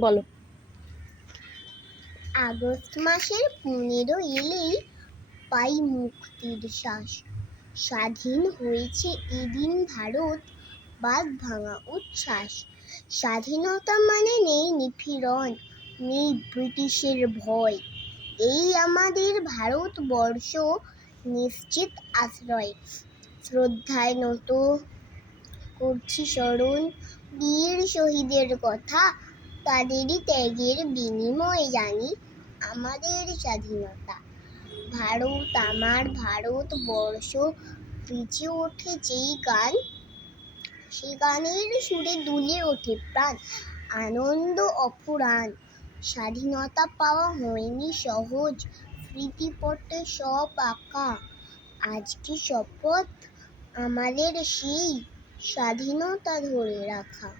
বলো। আগস্ট মাসের 15 এলেই পাই মুক্তির শ্বাস। স্বাধীন হয়েছে এদিন ভারত, বাঁধ ভাঙা উচ্ছ্বাস। স্বাধীনতা মানে নেই নিপীড়ন, নেই ব্রিটিশের ভয়। এই আমাদের ভারতবর্ষ, নিশ্চিত আশ্রয়। শ্রদ্ধায় নত করছি স্মরণ বীর শহীদের কথা, তাদেরই ত্যাগের বিনিময়ে জানি আমাদের স্বাধীনতা। ভারত আমার ভারতবর্ষ, বেঁচে ওঠে যেই গান, সে গানের সুরে দুলে ওঠে প্রাণ, আনন্দ অফুরান। স্বাধীনতা পাওয়া হয়নি সহজ, স্মৃতিপটে সব আঁকা। আজকে শপথ আমাদের সেই স্বাধীনতা ধরে রাখা।